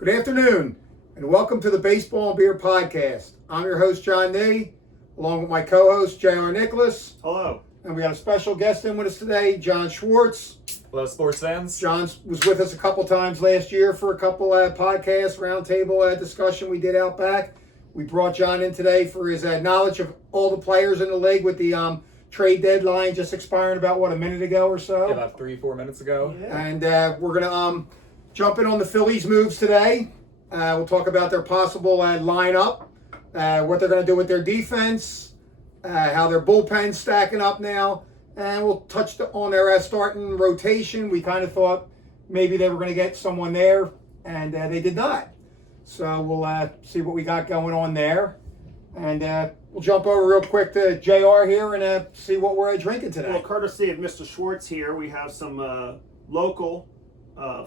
Good afternoon, and welcome to the Baseball and Beer Podcast. I'm your host, John Nee, along with my co-host, J.R. Nicholas. Hello. And we got a special guest in with us today, John Schwartz. Hello, sports fans. John was with us a couple times last year for a couple podcasts, roundtable discussion we did out back. We brought John in today for his knowledge of all the players in the league with the trade deadline just expiring about, a minute ago or so? Yeah, about 3-4 minutes ago. Yeah. And we're going to jump in on the Phillies moves today. We'll talk about their possible lineup, what they're going to do with their defense, how their bullpen's stacking up now, and we'll touch on their starting rotation. We kind of thought maybe they were going to get someone there, and they did not. So we'll see what we got going on there. And we'll jump over real quick to JR here and see what we're drinking today. Well, courtesy of Mr. Schwartz here, we have some local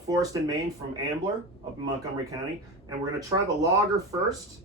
Forest and Maine from Ambler up in Montgomery County. And we're going to try the lager first.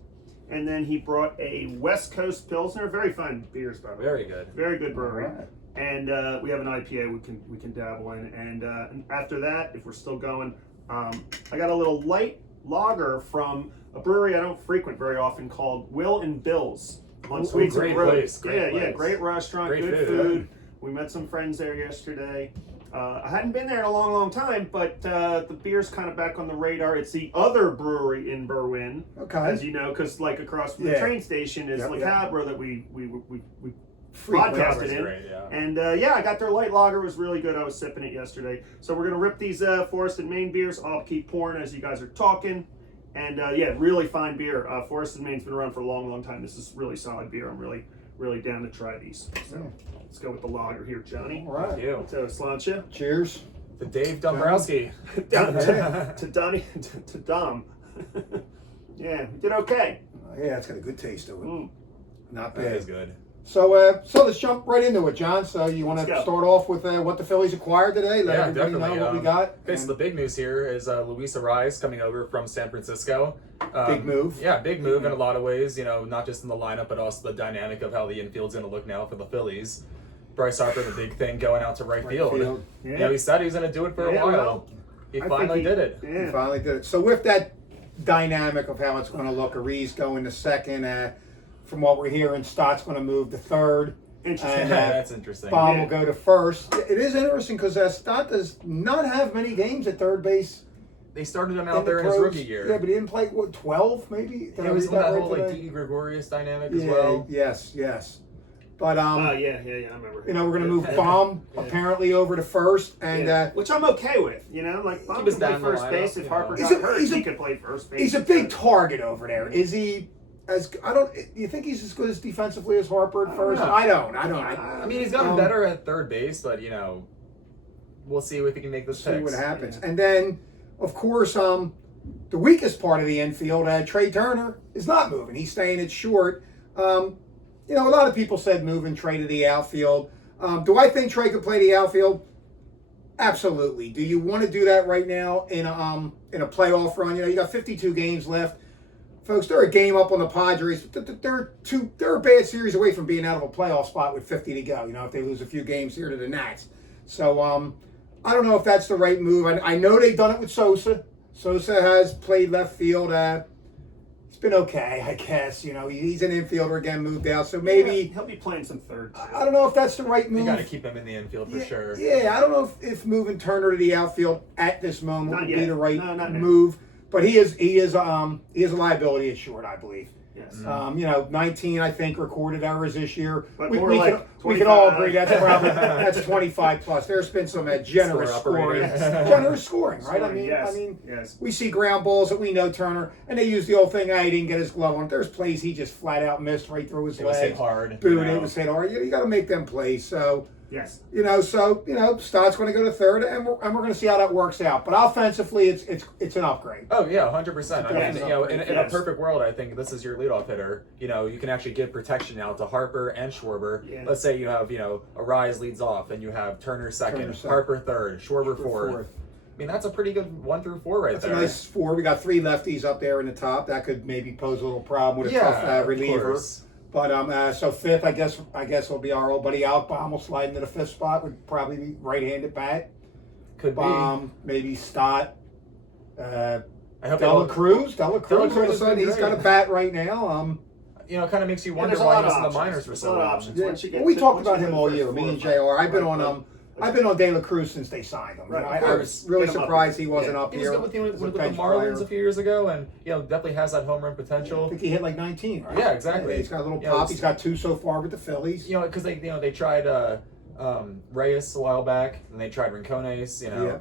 And then he brought a West Coast Pilsner. Very fine beers, by the way. Very good. Very good brewery. All right. And we have an IPA we can dabble in. And after that, if we're still going, I got a little light lager from a brewery I don't frequent very often called Will and Bill's on Sweets and great Road. place, great place. Great restaurant, Great good food. food. We met some friends there yesterday. I hadn't been there in a long time, but the beer's kind of back on the radar. It's the other brewery in Berwyn, as you know, because like across from the train station is Le Cabre that we podcasted in. Great, yeah. And I got their light lager. It was really good. I was sipping it yesterday. So we're gonna rip these Forest and Maine beers. I'll keep pouring as you guys are talking. And really fine beer. Forest and Maine's been around for a long time. This is really solid beer. I'm really down to try these. So let's go with the lager here, Johnny. All right. Thank you. So Slancha. Cheers. To Dave Dombrowski. to Donnie, to Dom. Yeah, we did okay. Yeah, it's got a good taste to it. Not That bad. is good. So let's jump right into it, John. So you want to start off with what the Phillies acquired today? Let everybody know what we got. Basically, the big news here is Luis Arraez coming over from San Francisco. Big move. Yeah, big move in a lot of ways. You know, not just in the lineup, but also the dynamic of how the infield's going to look now for the Phillies. Bryce Harper, the big thing, going out to right field. Yeah. You know, he said he was going to do it for a while. Well, he finally did it. Yeah. He finally did it. So with that dynamic of how it's going to look, Arraez going to second. From what we're hearing, Stott's going to move to third. Interesting. And, That's interesting. Baum will go to first. It is interesting because Stott does not have many games at third base. They started him out there in his rookie year. Yeah, but he didn't play, 12 maybe? It was that whole Didi Gregorius dynamic as well. Yes. But, I remember. we're going to move Baum apparently over to first. And which I'm okay with. Like Baum was can play down the first lineup, base. If you Harper know. got hurt, he could play first base. he's a big target over there. Is he... Do you think he's as good as defensively as Harper at first? I don't. I mean, he's gotten better at third base, but we'll see if he can make this see picks. what happens. Yeah. And then, of course, the weakest part of the infield, Trey Turner, is not moving. He's staying at short. A lot of people said moving Trey to the outfield. Do I think Trey could play the outfield? Absolutely. Do you want to do that right now in a playoff run? You got 52 games left. Folks, they're a game up on the Padres. They're a bad series away from being out of a playoff spot with 50 to go, if they lose a few games here to the Nats. So I don't know if that's the right move. I know they've done it with Sosa. Sosa has played left field. He's been okay, I guess. He's an infielder again, moved out. So maybe... he'll be playing some third, too. I don't know if that's the right move. You got to keep him in the infield for sure. Yeah, I don't know if moving Turner to the outfield at this moment would be the right move. But he is a liability at short, I believe. Yes. 19 I think recorded errors this year. But we can 25. all agree that's 25 plus. There's been some generous scoring, right? Yes. We see ground balls that we know Turner, and they use the old thing. He didn't get his glove on. There's plays he just flat out missed right through his legs. It was hit hard. Boom, it was hit hard. You got to make them plays. So. Yes. Stott's going to go to third, and we're going to see how that works out. But offensively, it's an upgrade. Oh yeah, 100%. I mean, in a Yes. perfect world, I think this is your leadoff hitter. You can actually give protection now to Harper and Schwarber. Yeah. Let's say you have Arraez leads off, and you have Turner second, Harper third, Schwarber fourth. I mean, that's a pretty good 1 through 4 right there. That's a nice 4. We got 3 lefties up there in the top. That could maybe pose a little problem with a tough reliever. Course. But so fifth, I guess will be our old buddy Baum will slide into the 5th spot. Would probably be right-handed bat. Could be. Maybe Stott. I hope Dela Cruz, all of a Cruz sudden has he's been got a bat right now. You know, it kind of makes you Yeah, wonder there's a why lot he was of in the options. minors for There's so a lot of long. options. Yeah. Once you get Well, we to- talked once you about get him to all the year. first Me and 4 or 5, JR. right, I've been on De La Cruz since they signed him. Right, You know, of I course. was really Get him up surprised there. he wasn't Yeah. up He was here. good with the, as a with the bench Marlins player. a few years ago, and you know definitely has that home run I potential. think he hit like 19, right? Yeah, exactly. He's got a little You know, pop. He's got 2 so far with the Phillies. You know, because they tried Reyes a while back, and they tried Rincones. You know,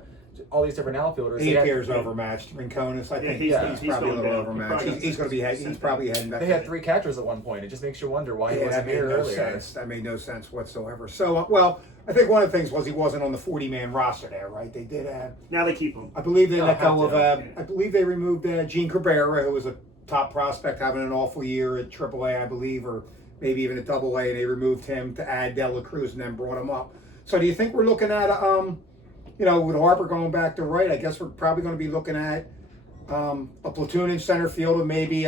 all these different outfielders. He They had- appears overmatched. Rincones, I think he's he's probably a going little down. overmatched. He probably He's going to be he's probably heading back. They had 3 catchers at one point. It just makes you wonder why he Yeah, wasn't that made here no earlier. sense. That made no sense whatsoever. So, well, I think one of the things was he wasn't on the 40-man roster there, right? They did. Now they keep him. I believe they They'll let go have of. to. I believe they removed Gene Cabrera, who was a top prospect, having an awful year at AAA, I believe, or maybe even at AA, and they removed him to add De La Cruz and then brought him up. So, do you think we're looking at you know, with Harper going back to right, I guess we're probably going to be looking at a platoon in center field and maybe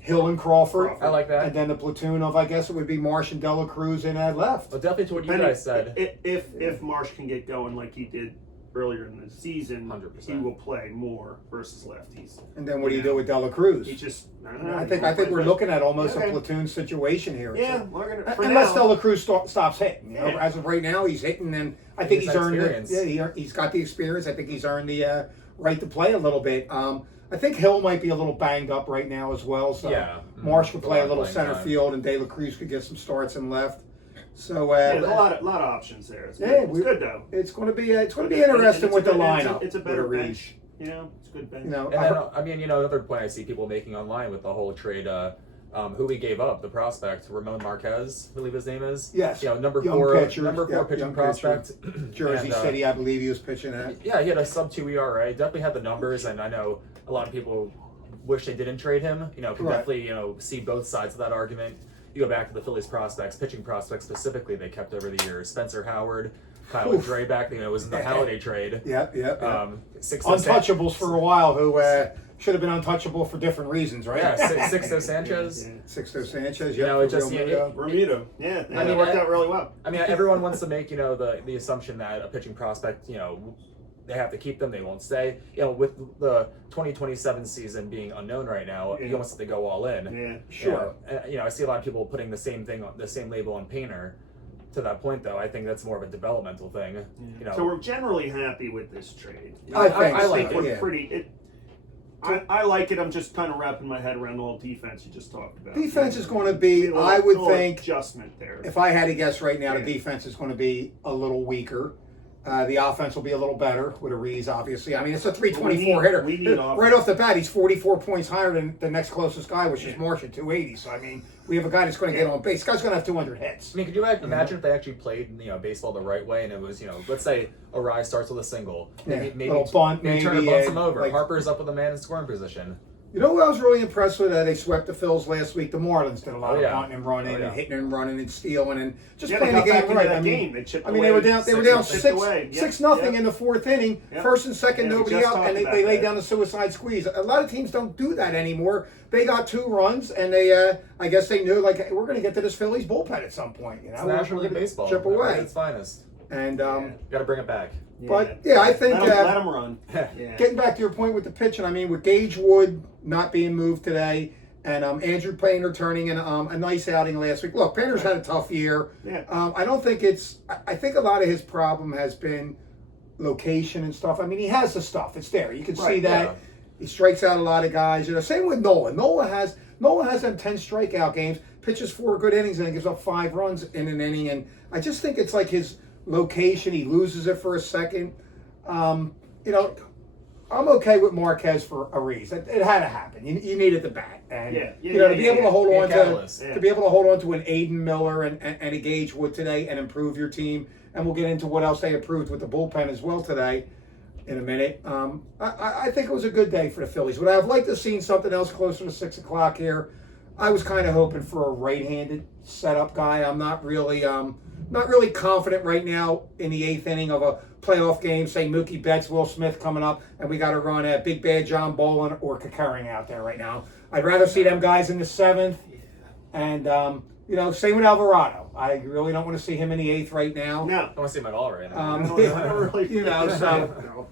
Hill and Crawford. I like that. And then the platoon of, I guess it would be Marsh and De La Cruz in at left. But definitely to what you And guys said. If Marsh can get going like he did earlier in the season, 100%. he will play more versus lefties. And then what do you do with De La Cruz? He just I don't know. I he think won't play we're left. looking at almost Okay. a platoon situation here. Yeah, So- we're gonna for unless now. De La Cruz stops hitting. You know, Yeah. as of right now, he's hitting, and I think He's he's got earned experience. it. Yeah, he's got the experience. I think he's earned the right to play a little bit. I think Hill might be a little banged up right now as well. So Yeah. Marsh could A play lot a of little playing center time. field, and De La Cruz could get some starts in left. So Yeah, there's a lot of options there. It's, Yeah, good. It's good though. it's going to be And interesting it's with a the good- lineup. It's a with better Reed. bench. You know, it's a good bench. You know, And then, I mean, you know, another point I see people making online with the whole trade, who we gave up, the prospect, Ramon Marquez, I believe his name is. Yes. You know, number Young 4 pitcher. Yep, pitching young pitcher. prospect. Jersey And, City, I believe he was pitching at. Yeah, he had a sub-2 ERA. Definitely had the numbers, and I know a lot of people wish they didn't trade him. You know, could Right. definitely, you know, see both sides of that argument. You go back to the Phillies prospects, pitching prospects specifically, they kept over the years. Spencer Howard, Kyle Oof. Dreback, you know, was in the Halliday trade. Yep. Sixto Untouchables for a while, who should have been untouchable for different reasons, right? Sixto Sanchez. Yeah. Sixto Sanchez, You know, it just- Real Bermuda. Yeah, I mean, it worked out really well. I mean, everyone wants to make, you know, the assumption that a pitching prospect, you know, they have to keep them, they won't stay. You know, with the 2027 season being unknown right now, Yeah. you almost have to go all in. Yeah. Sure. You know, I see a lot of people putting the same thing, the same label on Painter. To that point, though, I think that's more of a developmental thing. You know, So we're generally happy with this trade. I think I like so, it. We're yeah. pretty. I like it. I'm just kind of wrapping my head around the whole defense you just talked about. Defense is going to be, A I would little think, adjustment there. if I had to guess right now, Yeah. the defense is going to be a little weaker. The offense will be a little better with a Reese, obviously. I mean, it's a 324 hitter. we need Right off the bat, he's 44 points higher than the next closest guy, which is Marsh at 280. So, I mean, we have a guy that's going to get on base. This guy's going to have 200 hits. I mean, could you imagine if they actually played, you know, baseball the right way, and it was, you know, let's say Arai starts with a single, Yeah, maybe little bunt, maybe Turner maybe, bunts him over, like- Harper's up with a man in scoring position. You know what I was really impressed with? They swept the Phils last week. The Marlins did a lot Oh, of yeah. bunting and running Oh, yeah. and hitting and running and stealing and just Yeah, they playing the got back game into right. that I mean, game. They chipped they were down. They were down chipped six away. Yep, 6-0 yep. in the 4th inning. Yep. First and second, Yeah, we nobody just out, talked and they about laid that. down the suicide squeeze. A lot of teams don't do that anymore. They got 2 runs, and they, I guess they knew like we're going to get to this Phillies bullpen at some point. You know, It's National League gonna Baseball. chip At away, its finest. and Got to bring it back. But, yeah, I think, let them run. Yeah. getting back to your point with the pitching, I mean, with Gage Wood not being moved today, and Andrew Painter turning in a nice outing last week. Look, Painter's had a tough year. Yeah. I don't think it's. I think a lot of his problem has been location and stuff. I mean, he has the stuff. It's there. You can see Right, that. yeah. He strikes out a lot of guys. You know, same with Nola. Nola has them 10 strikeout games, pitches 4 good innings, and gives up 5 runs in an inning. And I just think it's like his location. He loses it for a second. You know, I'm okay with Marquez for a reason. It had to happen. You needed the bat, and to be able to hold on catalyst. to be able to hold on to an Aiden Miller and a Gage Wood today and improve your team. And we'll get into what else they improved with the bullpen as well today in a minute. I think it was a good day for the Phillies. Would I have liked to have seen something else closer to 6 o'clock here? I was kind of hoping for a right-handed setup guy. I'm not really confident right now in the 8th inning of a playoff game. Say Mookie Betts, Will Smith coming up, and we got to run a Big Bad John Bolin or Kekering out there right now. I'd rather see them guys in the 7th, and Same with Alvarado. I really don't want to see him in the 8th right now. No. I don't want to see him at all right now. I don't really.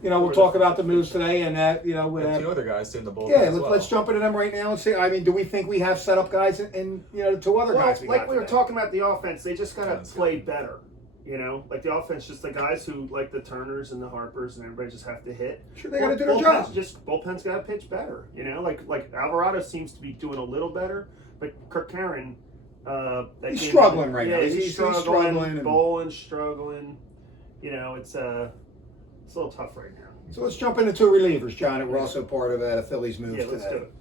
We'll talk about the moves today, and that, with And 2 other guys too in the bullpen. yeah, as well. let's jump into them right now and see. I mean, do we think we have set up guys and the 2 other Well, guys? like we were today? talking about the offense, they just gotta That's play better. Like the offense, just the guys who like the Turners and the Harpers and everybody just have to hit. Sure, they got to do their job. Bullpen's got to pitch better. Like Alvarado seems to be doing a little better, but Kirk Karen, he's struggling right now. He's struggling. struggling. Boland's struggling. It's a little tough right now. So let's jump into 2 relievers, John. That were also part of the Phillies moves Yeah, let's today. do it.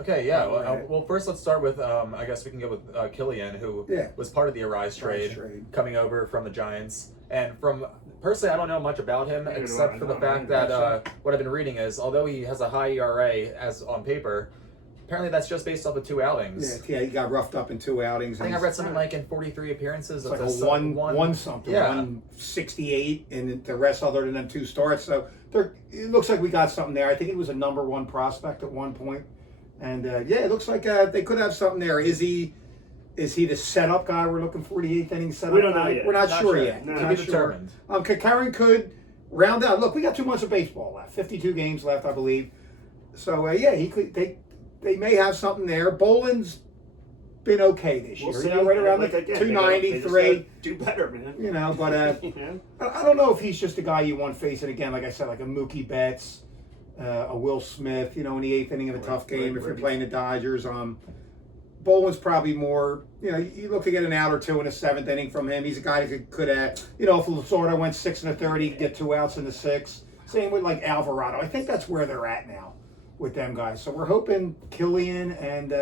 Okay, yeah. Right. Well, first let's start with I guess we can go with Killian, who was part of the Arise trade, coming over from the Giants. And from personally, I don't know much about him except for the fact that what I've been reading is, although he has a high ERA as on paper, apparently that's just based off of 2 outings. Yeah, he got roughed up in 2 outings. I think I read something like in 43 appearances. It's like a one something, 168, and the rest other than them 2 starts. So it looks like we got something there. I think he was a number 1 prospect at one point. And it looks like they could have something there. Is he the setup guy we're looking for, the 8th inning setup? We don't know guy? yet. We're not sure yet. No, to be determined. Karen could round out. Look, we got 2 months of baseball left. 52 games left, I believe. So he could. They may have something there. Boland's been okay this year. We'll see. Right around the 293. Do better, man. But I don't know if he's just a guy you want facing again. Like I said, like a Mookie Betts. A Will Smith, in the 8th inning of a tough game if you're playing the Dodgers. Boland's probably more, you look to get an out or 2 in the 7th inning from him. He's a guy that could if Lasorda went 6 1/3, he could get 2 outs in the 6th. Same with like Alvarado. I think that's where they're at now with them guys. So we're hoping Killian and,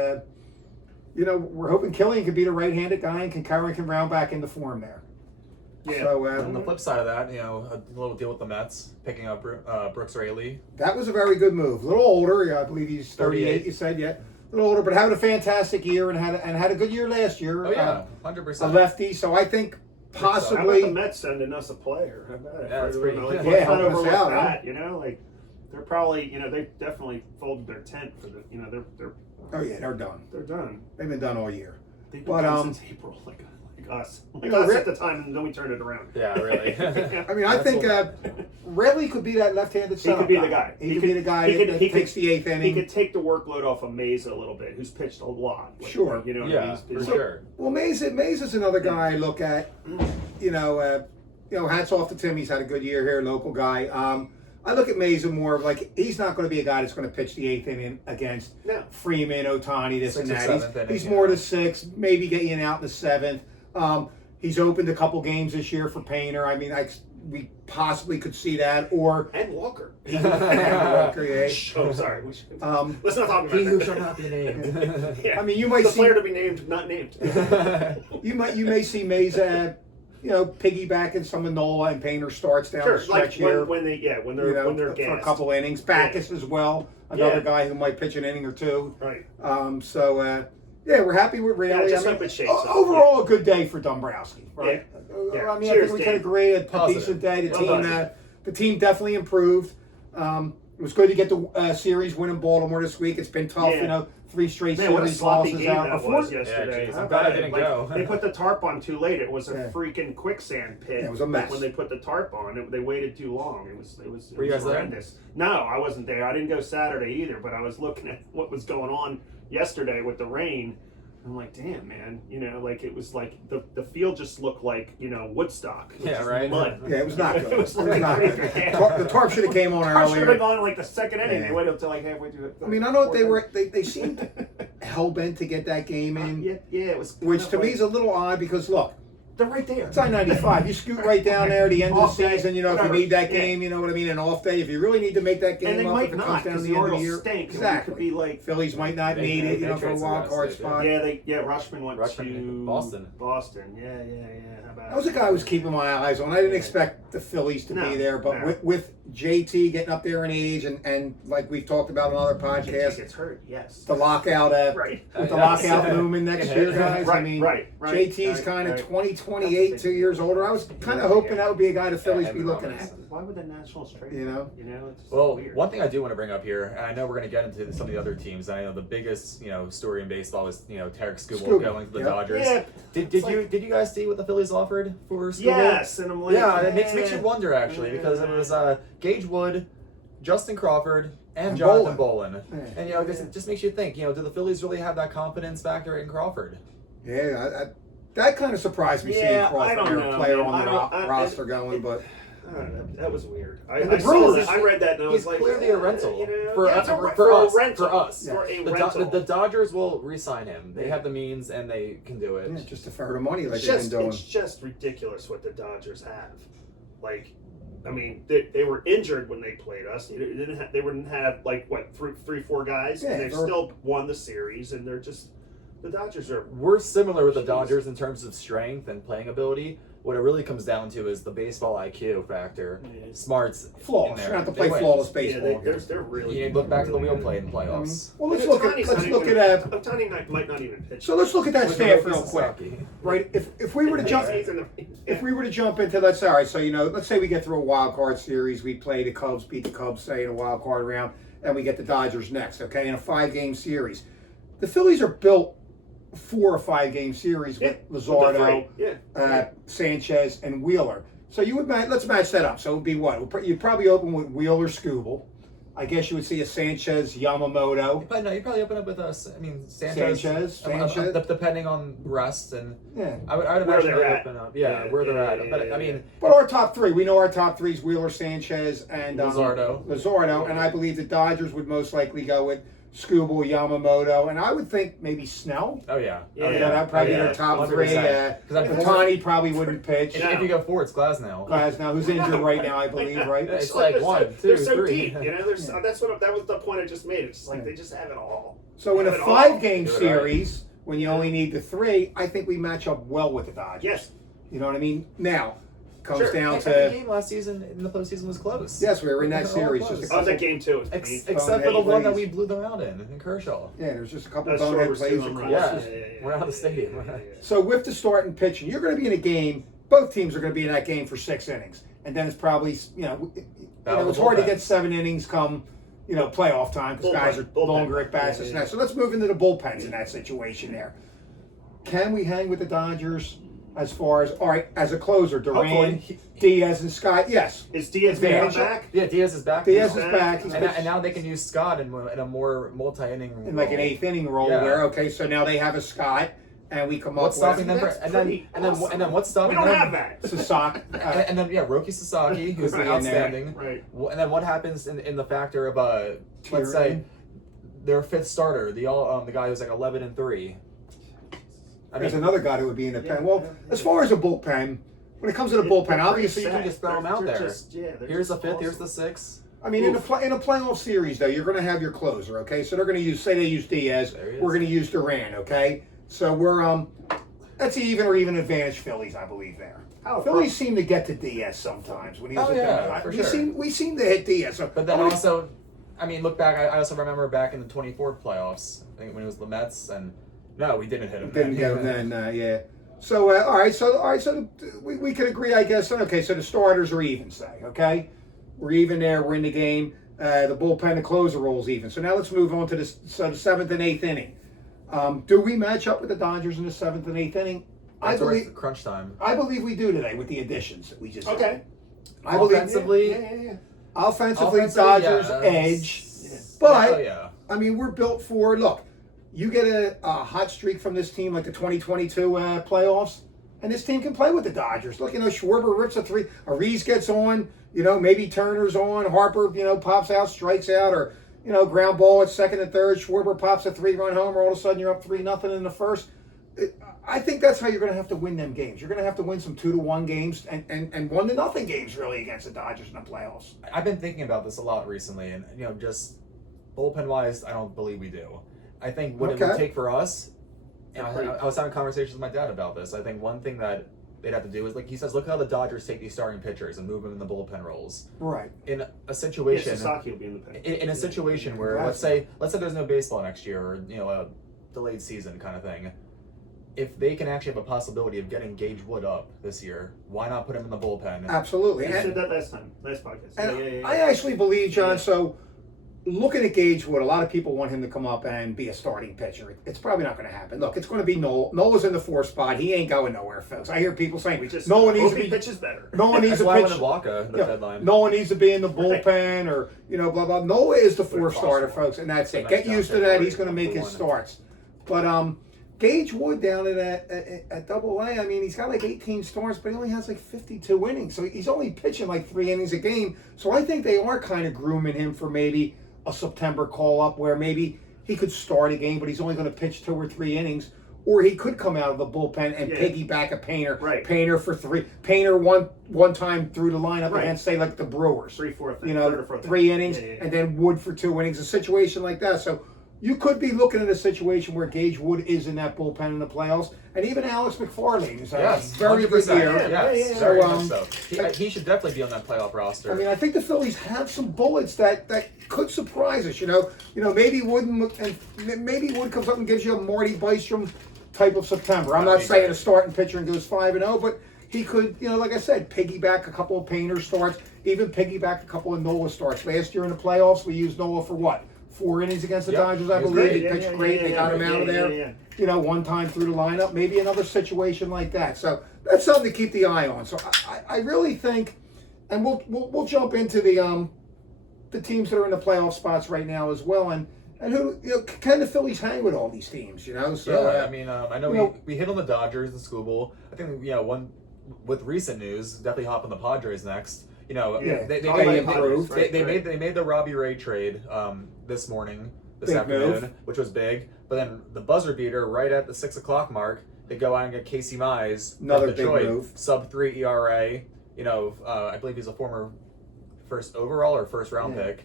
we're hoping Killian could be the right-handed guy and Karen can round back into form there. Yeah. So, on the flip side of that, a little deal with the Mets, picking up Brooks Raley. That was a very good move. A little older, I believe he's 38. You said, A little older, but having a fantastic year and had a good year last year. Oh yeah, 100%. A lefty, so I think How about possibly. the Mets sending us a player? How about it? Yeah, that's pretty good. Let's Yeah, not help us overlook out, that. They're probably, they've definitely folded their tent for the, they're Oh yeah, they're done. they're done. They've been done all year. They've been But, done since April, like us, Rick- at the time, and then we turned it around. Yeah, really. I mean, I think Riley could be that left-handed He setup could be the guy. He could be the guy that takes the 8th He inning. could take the workload off of Mesa a little bit, who's pitched a lot. Sure. You know what I Yeah, mean? for sure. Well, Mays another guy I look at. Hats off to Tim. He's had a good year here, local guy. I look at Mays more of like he's not going to be a guy that's going to pitch the 8th inning against Freeman, Otani, this 6th and or that. 7th inning, He's more the 6th, maybe get you an out in the 7th. He's opened a couple games this year for Painter. I mean, we possibly could see that, or And Walker. Walker, yeah. Oh, sorry. Let's not talk about He who that. shall not be named. Yeah. I mean, you might The see player to be named, not named. you may see Mays, piggybacking some of Nola and Painter starts down the Sure, like stretch here. when they're when they're for gassed. a couple innings. Backus as well, another guy who might pitch an inning or 2. Right. We're happy with Raley. just hope it shakes up. Overall, a good day for Dombrowski, right? Yeah. I mean, Cheers, I think we Dan. can agree a Positive. decent day. Well done. The team definitely improved. It was good to get the series win in Baltimore this week. It's been tough, Yeah. 3 straight Man, what a series sloppy losses game out that before. was yesterday. geez, How I'm glad I about it? didn't Like, go. They put the tarp on too late. It was a Yeah. freaking quicksand pit. Yeah, it was a mess. When they put the tarp on, they waited too long. It was Were you guys there? horrendous. No, I wasn't there. I didn't go Saturday either. But I was looking at what was going on yesterday with the rain. I'm like, damn, man. It was like the field just looked like Woodstock. Which Yeah, is right. Mud. Yeah, it was not good. It was It was not good. The tarp should have came on Tarp should have earlier. gone in like the second inning. Yeah. They waited until like halfway through. I mean, I know they seemed hell bent to get that game in, Yeah, it was. which to me is a little odd because look, they're right there. it's I-95. You scoot right down there at the end of the Off day, season. If you whatever. need that Yeah. game, you know what I mean. An off day, if you really need to make that game And they up, might if it not comes down to because the the end of the Orioles year, stink. And exactly. it could be like Phillies might not need it, for a wild card spot. Rushman went Rushman to to Boston. Boston. Yeah. How about That was a guy I was keeping my eyes on. I didn't expect the Phillies to No, be there, but no. with JT getting up there in age and like we've talked about on other JT podcasts, gets hurt. Yes. the lockout Right. with the lockout looming next year, guys. Right. I mean, right. JT's right, kind of right. 22 28, 2 years older. I was kind of hoping that would be a guy the Phillies be looking at. Why would the Nationals trade? You know, it's well, weird. One thing I do want to bring up here, and I know we're going to get into some of the other teams. I know the biggest story in baseball is Tarek Skubal going to the Dodgers. Yeah. Did you guys see what the Phillies offered for Skubal? Yes, and I'm like, it makes you wonder actually because it was Gage Wood, Justin Crawford, and Jonathan Bolin. And it just makes you think. Do the Phillies really have that confidence factor in Crawford? Yeah, that kind of surprised me seeing Crawford here, player on the roster going, but. That was weird. I read that and I was like, he's clearly a rental for us. The Dodgers will re-sign him. They have the means and they can do it. Yeah, just defer the money like they've been doing. It's just ridiculous what the Dodgers have. Like, I mean, they were injured when they played us. They wouldn't have like what 3-4 guys, and they've still won the series. And they're just the Dodgers are. We're similar with the Dodgers in terms of strength and playing ability. What it really comes down to is the baseball IQ factor. Smarts, flawless. You have to play flawless baseball. Yeah, they're really. You look back to the wheel play in the playoffs. Well, let's look at Ohtani might not even pitch. So let's look at that staff real quick, right? If we were to jump into let's say we get through a wild card series, we play the Cubs, beat the Cubs, say in a wild card round, and we get the Dodgers next, okay, in a 5-game series. The Phillies are built 4 or 5 game series with Luzardo, Sanchez, and Wheeler. So you would let's match that up. So it would be what? You'd probably open with Wheeler, Skubal. I guess you would see a Sanchez, Yamamoto. But no, you'd probably open up with Sanchez. Depending on rest and I would imagine they open up. Where they're at. But but our top 3, we know our top 3 is Wheeler, Sanchez, and Luzardo, and I believe the Dodgers would most likely go with Skubal, Yamamoto, and I would think maybe Snell. Oh yeah. That'd probably be their top 3. Ohtani probably wouldn't pitch. If you go forward, it's Glasnow. Who's injured right now, I believe, right? It's like 1, 2, they're so 3. deep. That was the point I just made. It's like they just have it all. So in a 5-game series, when you only need the 3, I think we match up well with the Dodgers. Yes. You know what I mean? Now. Comes down to the game last season in the postseason was close. Yes, we were in that series. That game too. Except for the one that we blew them out in Kershaw. Yeah, there's just a couple bonehead plays. We're out of the stadium. So with the start and pitching, you're going to be in a game. Both teams are going to be in that game for 6 innings, and then it's probably it's hard to get 7 innings come playoff time because guys are longer at bats. So let's move into the bullpens in that situation there. Can we hang with the Dodgers? As far as, all right, as a closer, Duran, Diaz, and Scott, yes. Is Diaz back? Yeah, Diaz is back. Diaz is back. And now they can use Scott in a more multi-inning role. In like an 8th inning role so now they have a Scott, and we come what's up stopping them? And then what's stopping them? We don't have that. Sasaki. And then, Roki Sasaki, who's outstanding. Right. And then what happens in the factor of, let's say, their 5th starter, the guy who's like 11-3. There's another guy who would be in the pen. Well, as far as a bullpen, when it comes to the bullpen, obviously you can just throw them out there. Here's the 5th, here's the 6th. I mean, in a playoff series, though, you're going to have your closer, okay? So they're going to they use Diaz. We're going to use Duran, okay? So we're that's even advantage Phillies, I believe there. Phillies seem to get to Diaz sometimes when he was we seem to hit Diaz. So, but then also, look back. I also remember back in the 24 playoffs, I think when it was the Mets and. No, we didn't hit him. Didn't get him then, yeah. So, all right. So we could agree, I guess. Okay, so the starters are even, say, okay? We're even there. We're in the game. The bullpen, the closer rolls even. So now let's move on to the 7th and 8th inning. Do we match up with the Dodgers in the 7th and 8th inning? I believe the crunch time. I believe we do today with the additions that we just did. Offensively, offensively, Dodgers edge. But we're built for look. You get a hot streak from this team like the 2022 playoffs, and this team can play with the Dodgers. Look, Schwarber rips a 3, Ariz gets on, maybe Turner's on, Harper, pops out, strikes out, or, ground ball at 2nd and 3rd, Schwarber pops a 3-run homer, all of a sudden you're up 3-0 in the 1st. I think that's how you're going to have to win them games. You're going to have to win some 2-1 games and 1-0 games really against the Dodgers in the playoffs. I've been thinking about this a lot recently, and, just bullpen-wise, I don't believe we do. I think what it would take for us, I was having conversations with my dad about this. I think one thing that they'd have to do is, like he says, look how the Dodgers take these starting pitchers and move them in the bullpen roles. Right. In a situation, Sasaki will be in the pen. In a situation where let's say there's no baseball next year or a delayed season kind of thing, if they can actually have a possibility of getting Gage Wood up this year, why not put him in the bullpen? Absolutely. I said that last podcast. And I actually believe, John, so looking at Gage Wood, a lot of people want him to come up and be a starting pitcher. It's probably not going to happen. Look, it's going to be Noel. Noel's in the 4th spot. He ain't going nowhere, folks. I hear people saying no one needs to be pitches better. No one needs to pitch. Waka, the deadline. No one needs to be in the bullpen or blah blah. Noah is the 4th starter, folks, and that's it. Get used to that. He's going to make his starts. But Gage Wood down at Double-A, I mean, he's got like 18 starts, but he only has like 52 innings. So he's only pitching like 3 innings a game. So I think they are kind of grooming him for maybe a September call-up where maybe he could start a game, but he's only going to pitch 2 or 3 innings. Or he could come out of the bullpen and piggyback a Painter. Right. Painter for 3. Painter one time through the lineup against, say, like the Brewers. 3, 4, 3 innings, and then Wood for 2 innings. A situation like that. So you could be looking at a situation where Gage Wood is in that bullpen in the playoffs, and even Alex McFarlane is having a very good year. Yes, very much so. He should definitely be on that playoff roster. I mean, I think the Phillies have some bullets that could surprise us. Maybe Wood comes up and gives you a Marty Bystrom type of September. I'm not saying a starting pitcher and goes 5-0, but he could, like I said, piggyback a couple of Painter starts, even piggyback a couple of Nola starts. Last year in the playoffs, we used Nola for what? 4 innings against the Dodgers, I believe. He pitched great. They got him out of there. One time through the lineup. Maybe another situation like that. So that's something to keep the eye on. So I really think, and we'll jump into the teams that are in the playoff spots right now as well, and who can the Phillies hang with all these teams? So I mean, I know we hit on the Dodgers, the School Bowl. I think one with recent news, definitely hop on the Padres next. They made the Robbie Ray trade this afternoon, which was big. But then the buzzer beater right at the 6 o'clock mark, they go out and get Casey Mize another from Detroit, big move. sub-3 ERA. I believe he's a former first overall or first round pick.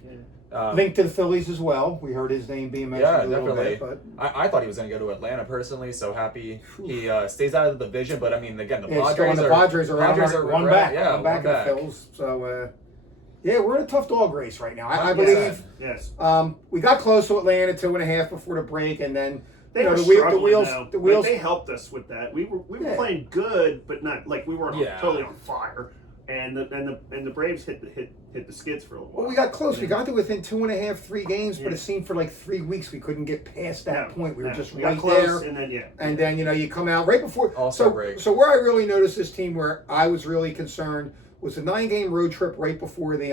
Linked to the Phillies as well. We heard his name being mentioned a little definitely. bit. But I thought he was going to go to Atlanta personally, so happy he stays out of the division. But I mean, again, the Padres are one back in the Phils. So we're in a tough dog race right now. I believe. Yes. We got close to Atlanta 2.5 before the break, and then the wheels. They helped us with that. We were playing good, but not like we weren't totally on fire. And the Braves hit the skids for a little while. Well, we got close. We got to within 2.5, 3 games, but it seemed for like 3 weeks we couldn't get past that point. We were just right close, there. And then you come out right before All-Star break. So where I really noticed this team, where I was really concerned, was the 9-game road trip right before the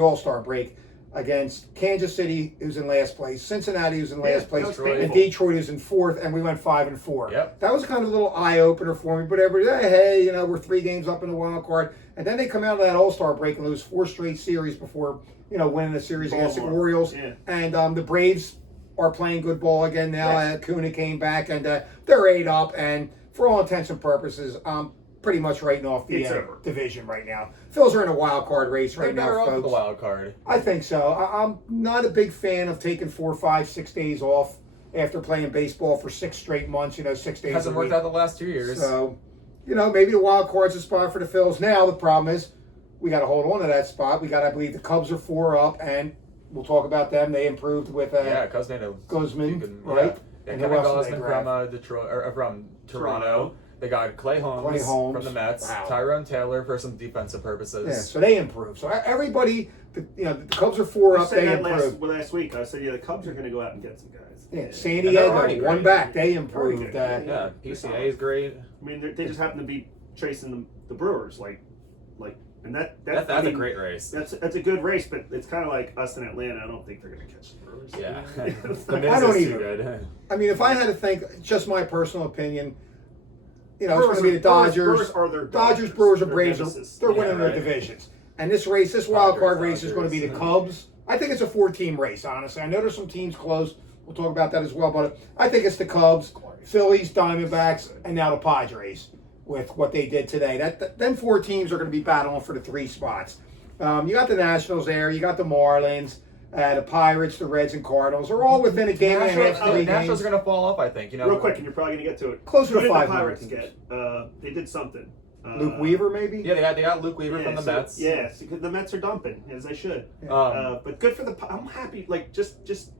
All-Star break against Kansas City, who's in last place, Cincinnati, who's in last place, and Detroit, who's in 4th, and we went 5-4. Yep. That was kind of a little eye opener for me. But hey, we're 3 games up in the wild card, and then they come out of that All-Star break and lose 4 straight series before winning a series against the Orioles, and the Braves are playing good ball again now. Acuna came back, and they're 8 up, and for all intents and purposes, pretty much writing off the division right now. Phils are in a wild card race right now, folks. The wild card. I think so. I'm not a big fan of taking 4, 5, 6 days off after playing baseball for 6 straight months. 6 days. Hasn't worked out the last 2 years. So, maybe the wild card's a spot for the Phils. Now the problem is we got to hold on to that spot. I believe the Cubs are 4 up, and we'll talk about them. They improved with Guzman, right? And Kevin Gausman from Detroit or from Toronto. They got Clay Holmes from the Mets, Tyrone Taylor for some defensive purposes. Yeah, so they improved. So everybody, the Cubs are 4 up. They improved. Last week, I said, the Cubs are going to go out and get some guys. Yeah, San Diego, 1 back. They improved. PCA is great. I mean, they just happen to be chasing the Brewers, and that's a great race. That's a good race, but it's kind of like us in Atlanta. I don't think they're going to catch the Brewers. Yeah, I don't either. Good. I mean, if I had to think, just my personal opinion. It's going to be the Dodgers. Dodgers, Brewers, and Braves. They're winning their divisions. And this wild card race is going to be the Cubs. I think it's a 4-team race, honestly. I know there's some teams close. We'll talk about that as well. But I think it's the Cubs, Phillies, Diamondbacks, and now the Padres with what they did today. Then 4 teams are going to be battling for the 3 spots. You got the Nationals there. You got the Marlins. The Pirates, the Reds, and Cardinals are all within a game and a half. The Nationals are going to fall off, I think. Real quick, and you're probably going to get to it. Closer to 500. The Pirates get? They did something. Luke Weaver, maybe? Yeah, they got Luke Weaver from the Mets. Yes, because the Mets are dumping, as they should. But good for I'm happy. Just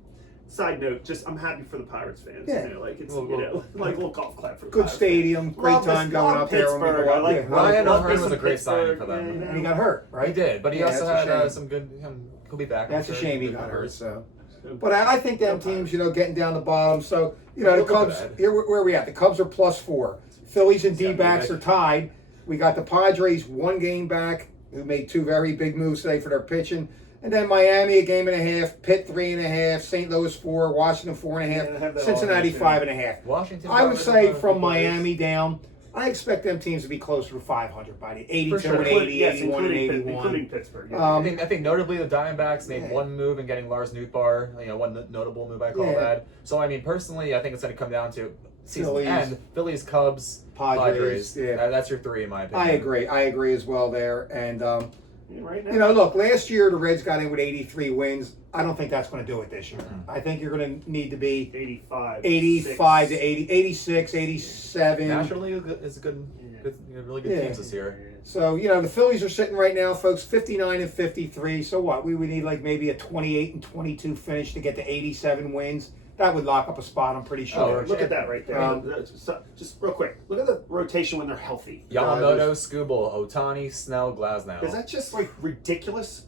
side note, just I'm happy for the Pirates fans. Yeah. You know, like it's like a little golf clap for the Good Pirates stadium, fans. great time going up there. Pittsburgh. I like Ryan love O'Hearn was a some great signing Pittsburgh, for them. yeah, And he got hurt, right? He did, but he also that's a had shame. some good. He'll be back. That's a shame he Good got hurt. numbers. So, but I think them teams, getting down the bottom. So the Look at Cubs. that. Here, where are we at? The Cubs are +4. Phillies and Yeah, D-backs right. are tied. We got the Padres 1 game back, who made 2 very big moves today for their pitching. And then Miami 1.5 games, Pitt 3.5, St. Louis 4, Washington 4.5, Cincinnati 5.5. Washington. I would say from Miami down, I expect them teams to be closer to 500 by the 82 sure. and 80, Yes, 81 and 81. including Pittsburgh. Yeah. I think notably the Diamondbacks made Yeah. one move in getting Lars Nootbaar. One notable move I call Yeah. that. So I mean, personally, I think it's going to come down to season Phillies. end. Phillies, Cubs, Padres, yeah. That's your 3 in my opinion. I agree as well there. And Right now. look, last year the Reds got in with 83 wins. I don't think that's going to do it this year. Mm-hmm. I think you're going to need to be 85 to 80, 86, 87. Naturally, it's good, really good teams this year. So, the Phillies are sitting right now, folks, 59 and 53. So what? We would need like maybe a 28 and 22 finish to get to 87 wins. That would lock up a spot, I'm pretty sure. Look at that right there. Just real quick, look at the rotation when they're healthy. Yamamoto, Skubal, Otani, Snell, Glasnow. Is that just like ridiculous?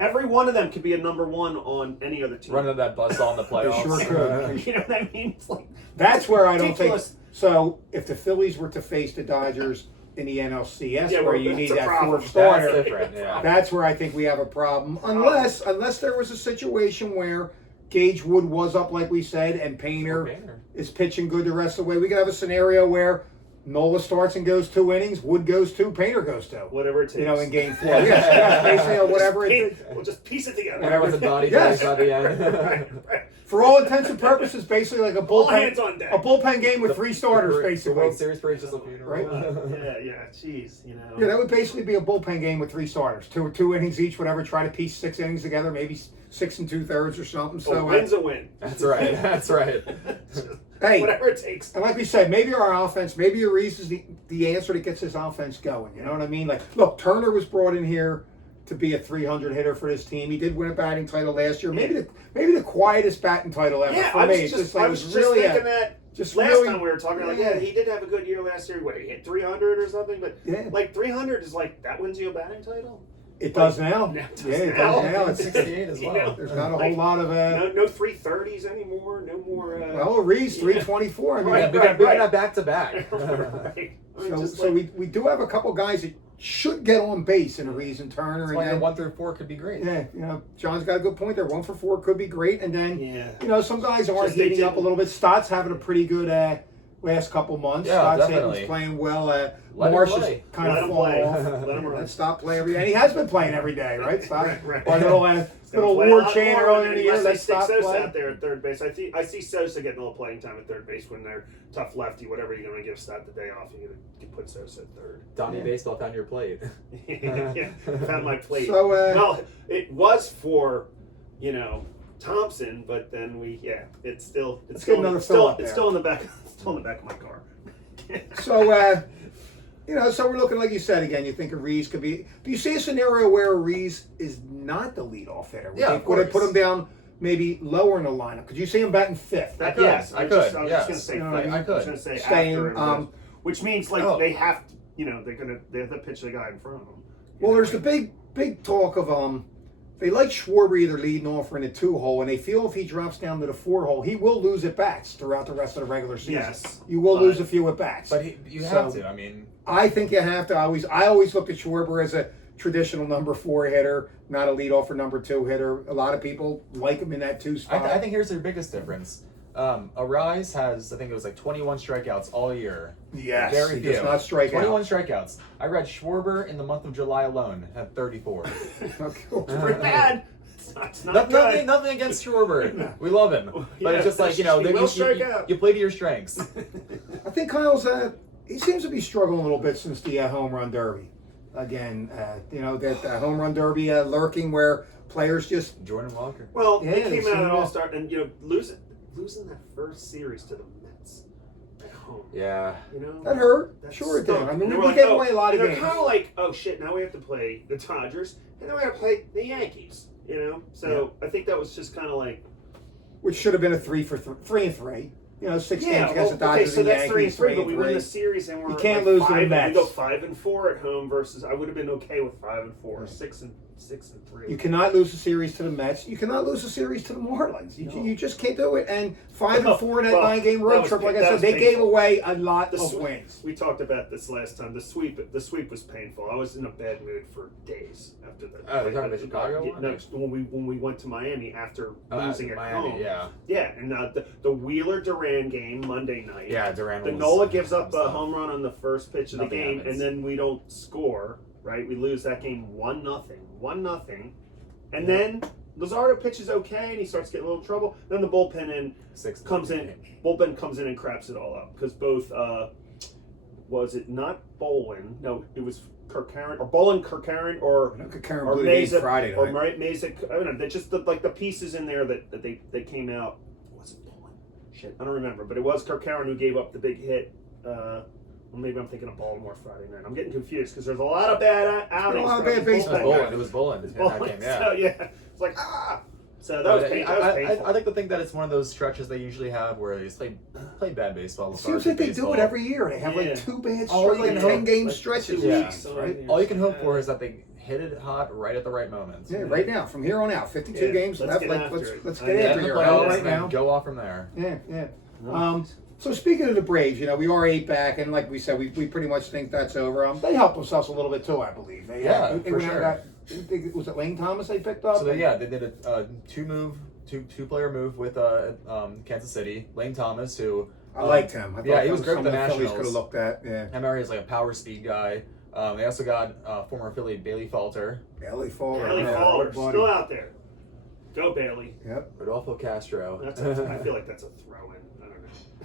Every one of them could be a number 1 on any other team. Running that buzzsaw in the playoffs? Sure could. You know what I mean? It's like That's where I don't think. ridiculous. So if the Phillies were to face the Dodgers in the NLCS, Yeah, where well, you that's need a that problem. 4th starter, That's different, yeah. that's where I think we have a problem. Unless there was a situation where Gage Wood was up, like we said, and Painter is pitching good the rest of the way. We could have a scenario where Nola starts and goes 2 innings, Wood goes 2, Painter goes 2. Whatever it takes. In Game 4. Yes, basically, or whatever it takes. We'll just piece it together. Whatever the body Yes. does by the end. right. For all intents and purposes, basically like a All hands on deck. bullpen game with 3 starters, The basically. World Series for just a funeral. Right? Yeah, jeez, Yeah, that would basically be a bullpen game with 3 starters, two innings each, whatever. Try to piece 6 innings together, maybe 6 2/3 or something. So a win's a win. That's right. That's right. hey, Whatever it takes. and like we said, maybe our offense, maybe Reese is the answer that gets his offense going. You know what I mean? Like, look, Turner was brought in here to be a 300 hitter for this team. He did win a batting title last year. Maybe the quietest batting title ever for I me. was It's just, I was just really thinking that just last really, time we were talking. Like, yeah, he did have a good year last year. What, he hit 300 or something? But Yeah. like 300 is like that wins you a batting title. It does now. Now it does Yeah, it now. does now. It's 68 as well. You know, There's not a like, whole lot of no 330s anymore. No more. well, Reese 324. I mean, Right. We got that back to back. right. I mean, so, just so like, we do have a couple guys that should get on base in a reason. Turner That's and why your then, 1 through 4 could be great. yeah, John's got a good point there. 1 for 4 could be great, and then some guys are Just they heating up a didn't- little bit. Stott's having a pretty good last couple months. Yeah, Stott's definitely. playing well. Let him Marsh is play. kind Let of him falling play. off. Let him run. Let's stop playing every day, and he has been playing every day, right? Stott? Right. Or little war chant earlier in the year. Unless Let's they stick stop Sosa playing. out there at third base. I see Sosa getting a little playing time at third base when they're tough lefty. Whatever you're going to give Stott the day off, you're going to put Sosa at third. Donnie Yeah. Baseball found your plate. Yeah, found my plate. So, well, it was for Thompson, but then it's still Let's get another fill up it's there. still in the back of my car. So, so we're looking, like you said, again, you think a Reese could be. Do you see a scenario where a Reese is not the leadoff hitter? Yeah, Would they of put him course. down maybe lower in the lineup? Could you see him batting 5th? I could. Yes, I was could, just going to yes. say. You know what I mean? I was could. going to say Staying, after, and which means like they have to. They have to pitch the guy in front of them. Well, there's the big talk of they like Schwarber either leading off or in the 2-hole, and they feel if he drops down to the 4-hole, he will lose at bats throughout the rest of the regular season. Yes, you will lose a few at bats. But you have to. I mean, I think you have to. I always looked at Schwarber as a traditional number 4 hitter, not a leadoff or number 2 hitter. A lot of people like him in that 2 spot. I think here's their biggest difference. Arise has, I think it was like 21 strikeouts all year. Yes, Very he few. does not strike 21 out. strikeouts. I read Schwarber in the month of July alone had 34. pretty bad. It's not good. Nothing against Schwarber. We love him. But it's just like, he will strike out. you play to your strengths. I think Kyle's he seems to be struggling a little bit since the home run derby. Again, that home run derby lurking where players just Jordan Walker. Well, Yeah, they came they out seem at to- All Star and losing that first series to the Mets at home. Yeah. that hurt. That Sure it did. stunk. I mean, And we we're gave like, away a lot of and games. They're kind of like, oh shit, now we have to play the Dodgers, and then we have to play the Yankees. So I think that was just kind of like, which should have been a 3-3. You know, 6 games against the Dodgers so and that's Yankees. 3-3, but we win the series and we're you can't lose to the we Mets. go 5-4 at home versus I would have been okay with 5-4, 6-3. You cannot lose a series to the Mets. You cannot lose a series to the Marlins. You just can't do it. And 5-4 in that 9-game road trip, like I said, they gave away a lot of wins. We talked about this last time. The sweep was painful. I was in a bad mood for days after that. The Chicago one? No, when we went to Miami after losing at Miami, home. Yeah, and the Wheeler-Duran game Monday night. Yeah, Duran. The Nola gives up a home run on the first pitch of the game, happens. and then we don't score. Right, we lose that game 1-0, and then Luzardo pitches okay, and he starts getting a little trouble. Then the bullpen comes in and craps it all up because both was it not Bolin? No, it was Kirkaren or Bolin Kirkaren or Mesa Friday or Mesa. I don't know. They just like the pieces in there that they came out. Was it Bolin? Shit, I don't remember, but it was Kirkaren who gave up the big hit. Well, maybe I'm thinking of Baltimore Friday night. I'm getting confused because there's a lot of bad outings. A lot of bad baseball. It was Bolin. Yeah. So it's like So that was painful. I like to think that it's one of those stretches they usually have where they just play bad baseball. It seems like they do it every year. They have like 2 bad All like 10-game stretches. 2 weeks. Right? All you can hope for is that they hit it hot right at the right moment. Yeah, right now, from here on out, 52 games left. Let's get after it right now. Go off from there. Yeah. So speaking of the Braves, we are 8 back, and like we said, we pretty much think that's over. They helped themselves a little bit too, I believe. They for sure. Was it Lane Thomas they picked up? So they did a two-player move with Kansas City. Lane Thomas, who I liked him. I thought he was great with the Nationals. Phillies could have looked at. Yeah, I remember he's like a power speed guy. They also got former Philly Bailey Falter. Bailey Falter, still out there. Go Bailey. Yep. Rodolfo Castro. I feel like that's a throw-in.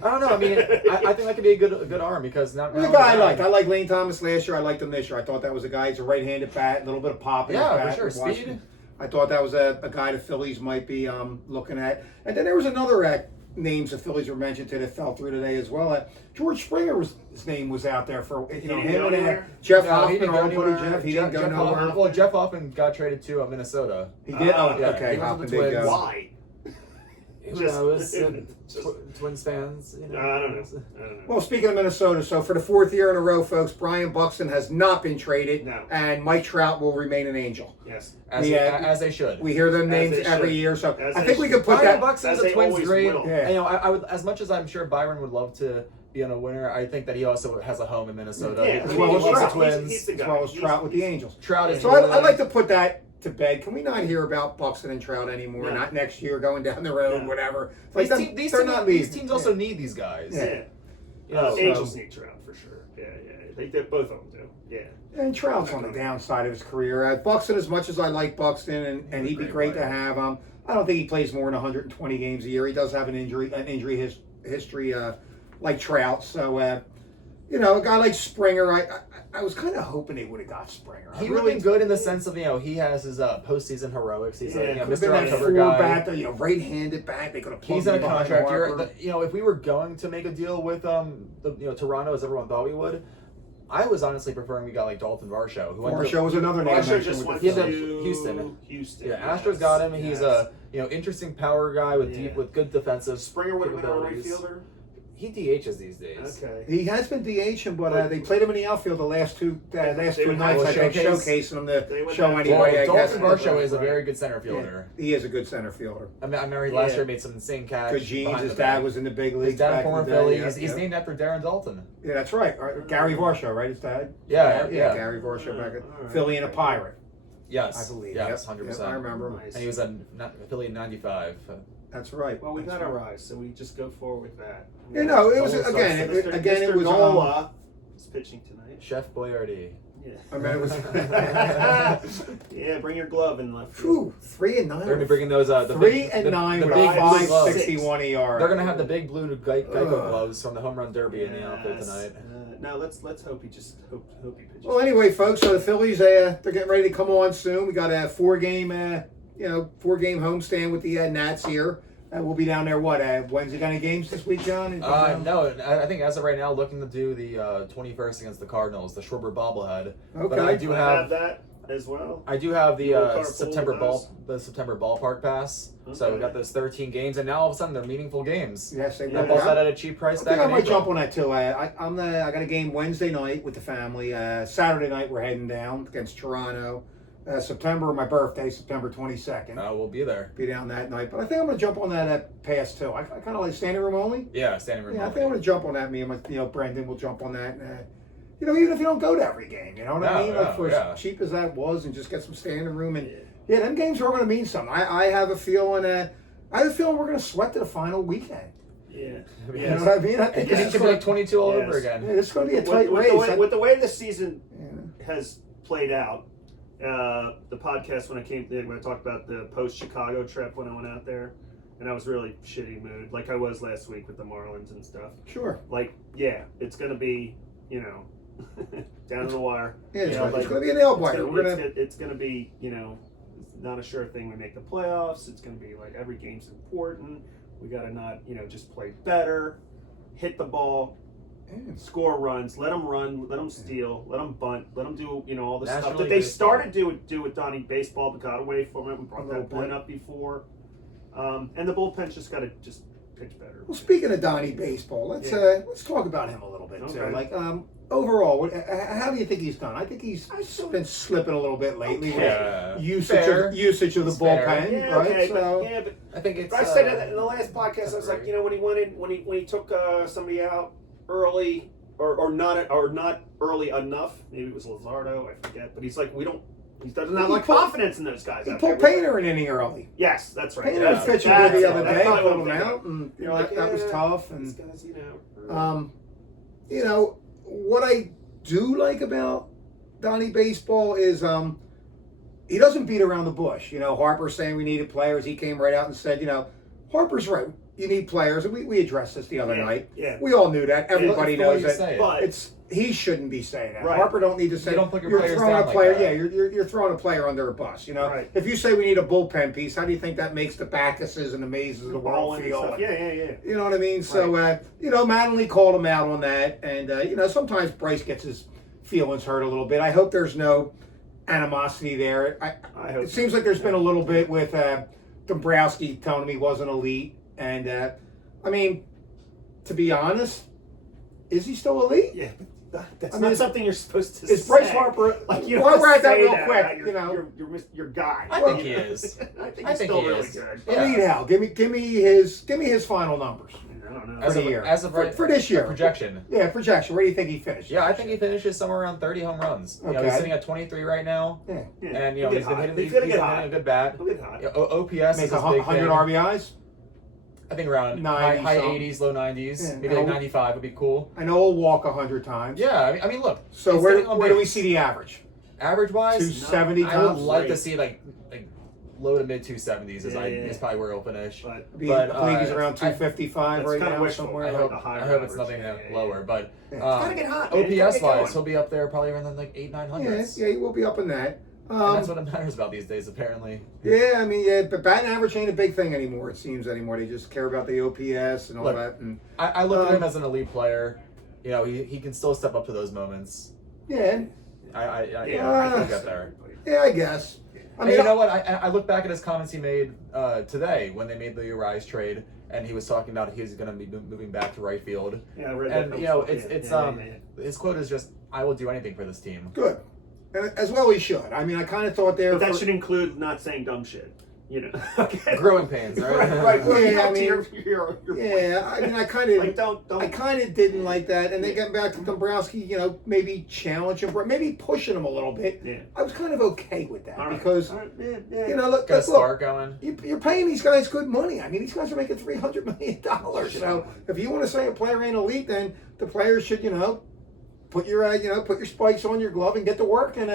I don't know. I mean, I think that could be a good arm because not. The guy I liked. I liked Lane Thomas last year. I liked him this year. I thought that was a guy. He's a right-handed bat, a little bit of pop in his bat. For sure. Speed. I thought that was a guy the Phillies might be looking at. And then there was another names the Phillies were mentioned to that fell through today as well. George Springer his name was out there for him and Jeff Hoffman. He didn't go nowhere. Well, Jeff Hoffman got traded to Minnesota. He did. Okay. Hoffman did go. Why? Twins fans. I don't know. Well, speaking of Minnesota, so for the 4th year in a row, folks, Brian Buxton has not been traded, and Mike Trout will remain an Angel. Yes, as they should. We hear them names every year, so I think we could put Brian that. Buxton's a Twins great. Yeah. I would, as much as I'm sure Byron would love to be on a winner, I think that he also has a home in Minnesota. Yeah, as well as Twins, as well as Trout with the Angels. Trout is. So I'd like to put that to bed. Can we not hear about Buxton and Trout anymore? No. Not next year, going down the road, whatever. Like these teams also need these guys. Yeah. Angels need Trout for sure. Yeah. They both of them do. Yeah. And Trout's on the downside of his career. Buxton, as much as I like Buxton, and he'd be great to have him, I don't think he plays more than 120 games a year. He does have an injury history like Trout. So, a guy like Springer, I was kind of hoping they would have got Springer. He would have been good in the sense of, he has his postseason heroics. He's Mr. October guy. Right-handed bat. They could have He's in a contract. If we were going to make a deal with Toronto, as everyone thought we would, I was honestly preferring we got like Dalton Varsho. Varsho was another name. Varsho just went to Houston. Yeah, Astros got him. He's a interesting power guy with good defensive. Springer would have been a right fielder. He DHs these days. Okay. He has been DHing, but they played him in the outfield the last two nights. I think showcasing him to show anyway. Dalton Varsho is a very good center fielder. Yeah, he is a good center fielder. I remember last year made some insane catch. Good genes. His dad was in the big leagues. His dad, former Phillies. He's named after Darren Dalton. Yeah, that's right. Gary Varsho, right? His dad. Yeah. Gary Varsho back at Philly and a Pirate. Yes, I believe. Yes, 100%. I remember. And he was a Philly in '95. That's right. Well, we got our eyes, so we just go forward with that. It was again. It was Nola is pitching tonight. Chef Boyardee. Yeah. I mean, it was. Yeah, bring your glove in left. 3 and 9. They're gonna be bringing those. 3 and 9 with 561 ER. They're gonna have the big blue Geico gloves from the home run derby in the outfit tonight. No, let's hope he just hope he pitches. Well, anyway, folks, so the Phillies they're getting ready to come on soon. We got a 4-game 4-game homestand with the Nats here. We'll be down there, Wednesday kind of games this week, John? No, I think as of right now, looking to do the 21st against the Cardinals, the Schwarber bobblehead. Okay. But I do have that. as well. I do have the Carpool September with us. September ballpark pass. Okay. So we got those 13 games, and now all of a sudden they're meaningful games. Yes, they I bought that at a cheap price. I back think I in might April. jump on that too. I got a game Wednesday night with the family. Saturday night we're heading down against Toronto. September, my birthday, September 22nd. We'll be there. Be down that night. But I think I'm going to jump on that pass too. I kind of like standing room only. Yeah, standing room. Yeah, I only. think I'm going to jump on that. Me and my, Brendan will jump on that. Even if you don't go to every game, you know what I mean? Like for as cheap as that was, and just get some standing room. And yeah, them games are going to mean something. I have a feeling. I have a feeling we're going to sweat to the final weekend. Yeah. You know what I mean? I think it's going to be like 22 all over again. Yeah, it's going to be a tight with race. With the way the season has played out, the podcast when I talked about the post-Chicago trip when I went out there, and I was really shitty mood, like I was last week with the Marlins and stuff. Sure. Like, yeah, it's going to be, down to the wire. Yeah, it's going to be a nail biter. It's going to be, it's not a sure thing we make the playoffs. It's going to be like every game's important. We got to not, just play better, hit the ball, score runs, let them run, let them steal, let them bunt, let them do, all the stuff that they started to do with Donnie Baseball, but got away from it. We brought that point up before. And the bullpen's just got to just pitch better. Well, speaking of Donnie Baseball, let's talk about him a little bit too. Like, overall, how do you think he's done? I think he's been slipping a little bit lately with usage of the bullpen, yeah, right? Okay, so but I think it's. But I said that in the last podcast. I was like, when he went in, when he took somebody out early, or not early enough. Maybe it was Luzardo, I forget. But he's like, he doesn't have like confidence in those guys. He pulled Painter an inning early. Yes, that's right. Painter was pitching good the other day, pulled him out, and you're like, that was tough. And these guys, what I do like about Donnie Baseball is he doesn't beat around the bush. Harper's saying we needed players. He came right out and said, Harper's right. You need players, and we addressed this the other night. Yeah. We all knew that. Everybody knows that. But he shouldn't be saying that. Right. Harper don't need to say. You don't put your you're players throwing down a player. like that. You're throwing a player under a bus. Right. If you say we need a bullpen piece, how do you think that makes the Backuses and the Mazes of the world feel? Yeah. You know what I mean? So Mattingly called him out on that, and sometimes Bryce gets his feelings hurt a little bit. I hope there's no animosity there. I hope it seems like there's been a little bit with Dombrowski telling him he wasn't elite, and to be honest, is he still elite? Yeah, but that's not something you're supposed to say. Is Bryce Harper? Like, while we're at that real quick, you're your guy. I think he is. I think he's still really good. Elite how? Give me his final numbers. I don't know. For the year. For this year. Projection. Yeah, projection. Where do you think he finishes? Yeah, I think he finishes somewhere around 30 home runs. Okay. He's sitting at 20 23 right now. Yeah. And he's been hitting a good bat. He'll get hot. OPS Make is his big 100 thing. RBIs. I think around 90 high something. 80s, low 90s, Yeah, maybe like 95 would be cool. I know he'll walk 100 times. Yeah, I mean, look. So where do we see the average? Average wise, 270 I would tops? like to see like low to mid 270s is probably where he'll finish. I believe he's around 255 right now wishful. somewhere. I hope it's nothing lower, but It's gotta get hot. OPS wise, he'll be up there probably around like 800-900s. Yeah, he will be up in that. And that's what it matters about these days, apparently. But batting average ain't a big thing anymore. It seems anymore. They just care about the OPS and all that. And I look at him as an elite player. He can still step up to those moments. Yeah. I can get there. Yeah, I guess. You know what? I look back at his comments he made today when they made the Urias trade, and he was talking about he's going to be moving back to right field. Yeah, I read that. And his quote is just, "I will do anything for this team." Good. And as well he should. I kind of thought there. But that should include not saying dumb shit. Okay. Growing pains, right? Right. Well, I kind of, don't. I kind of didn't like that. And then getting back to Dombrowski, maybe challenge him, maybe pushing him a little bit. Yeah. I was kind of okay with that because, Got a spark going. You're paying these guys good money. These guys are making $300 million. If you want to say a player ain't elite, then the players should, put your spikes on your glove and get to work and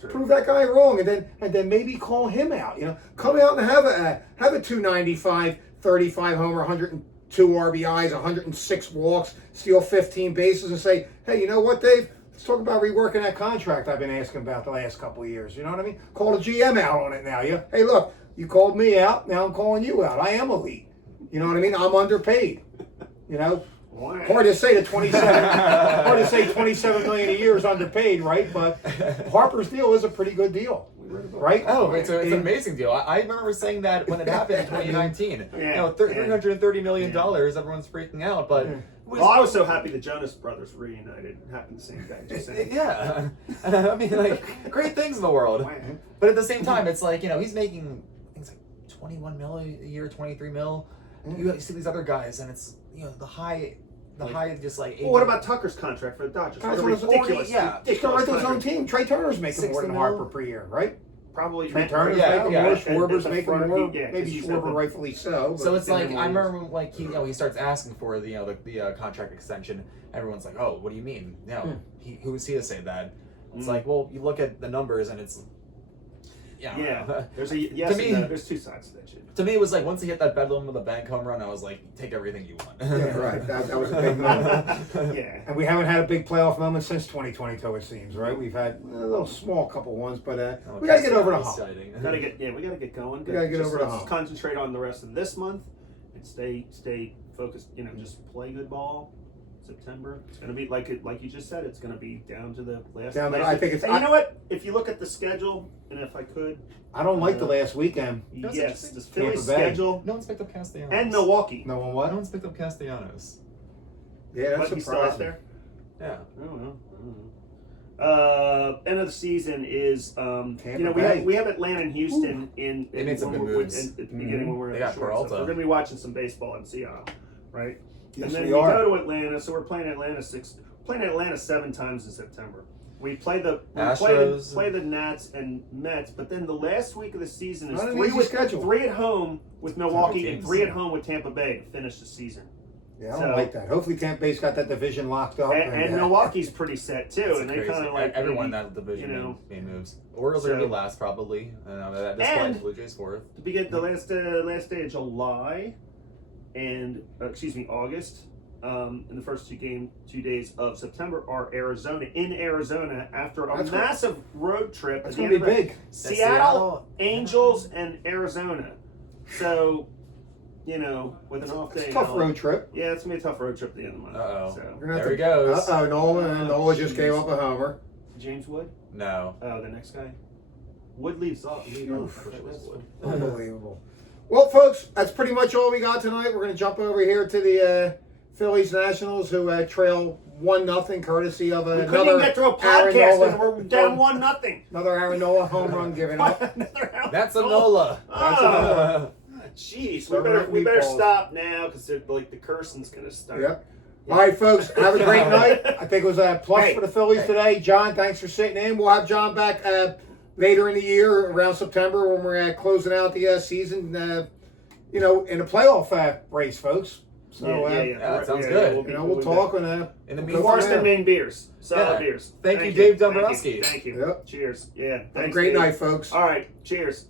prove that guy wrong, and then maybe call him out. Come out and have a 295, 35 homer, 102 RBIs, 106 walks, steal 15 bases, and say, hey, you know what, Dave? Let's talk about reworking that contract I've been asking about the last couple of years. You know what I mean? Call the GM out on it now. Hey, look, you called me out. Now I'm calling you out. I am elite. You know what I mean? I'm underpaid. Hard to say 27 million a year is underpaid, right? But Harper's deal is a pretty good deal, right? Oh, it's an amazing deal. I remember saying that when it happened in 2019. $330 million. Everyone's freaking out, but. I was so happy the Jonas Brothers reunited. It happened the same day. Just saying. Yeah, I mean, like great things in the world, but at the same time, it's like he's making things like 21 mil a year, 23 mil. You see these other guys, and it's the high, just like. Well, what about Tucker's contract for the Dodgers? That's ridiculous. Yeah, he's going right to his own team. Trey Turner's making more than Harper per year, right? Probably. Trey Turner's making more. Schwarber's making more. Yeah, maybe Schwarber rightfully so. So it's like I remember he starts asking for the contract extension. Everyone's like, oh, what do you mean? Who is he to say that? It's like, well, you look at the numbers and it's. Yeah. There's there's two sides to that shit. To me, it was like once he hit that Bedlam with a bank home run, I was like, take everything you want. Yeah, right. That was a big moment. Yeah. And we haven't had a big playoff moment since 2022, it seems, right? We've had a little small couple ones, but we got to get over the hump. We got to get going. We got to get over the hump. Let's concentrate on the rest of this month and stay focused. Just play good ball. September. It's going to be like you just said. It's going to be down to the last. I think it's. And you know what? If you look at the schedule, and if I could, I don't like the last weekend. Yes, the Phillies schedule. No one's picked up Castellanos. And Milwaukee. No one what? No one's picked up Castellanos. Yeah, that's surprising. Still out there? Yeah. I don't know. End of the season is we have Atlanta and Houston in They made some good moves at the beginning when we're in the short. So we're going to be watching some baseball in Seattle, right? Yes, and then we are. go to Atlanta, so we're playing Atlanta 7 times in September. We play the Nats and Mets, but then the last week of the season is three at home with Milwaukee and 3 at home with Tampa Bay to finish the season. Yeah, I don't like that. Hopefully Tampa Bay's got that division locked up. And Milwaukee's pretty set too, and they crazy. kind of like everyone in that division made moves. Orioles are gonna be last probably. At this point, Blue Jays fourth. To begin the last day of July, and August. In the first 2 days of September are in Arizona after a massive road trip. That's going to be big. Seattle, Angels, and Arizona. So, with an off day. It's a tough road trip. Yeah, it's going to be a tough road trip at the end of the month. Uh-oh. So. There he goes. Nola just gave up a homer. James Wood? No. Oh, the next guy? Wood leaves off. Unbelievable. Well, folks, that's pretty much all we got tonight. We're going to jump over here to the Phillies Nationals, who trail 1-0, courtesy of another. We couldn't even get through a podcast and we're down 1-0. Another Aaron Nola home run given up. That's a Nola. Jeez, we better stop now because the cursing's going to start. Yep. All right, folks, have a great night. I think it was a plus for the Phillies today. John, thanks for sitting in. We'll have John back later in the year, around September, when we're closing out the season, in a playoff race, folks. So, that sounds good. We'll talk on in the meantime. Forest and Maine beers. Solid beers. Thank you, Dave Dombrowski. Thank you. Yep. Cheers. Yeah. Have a great night, folks. All right. Cheers.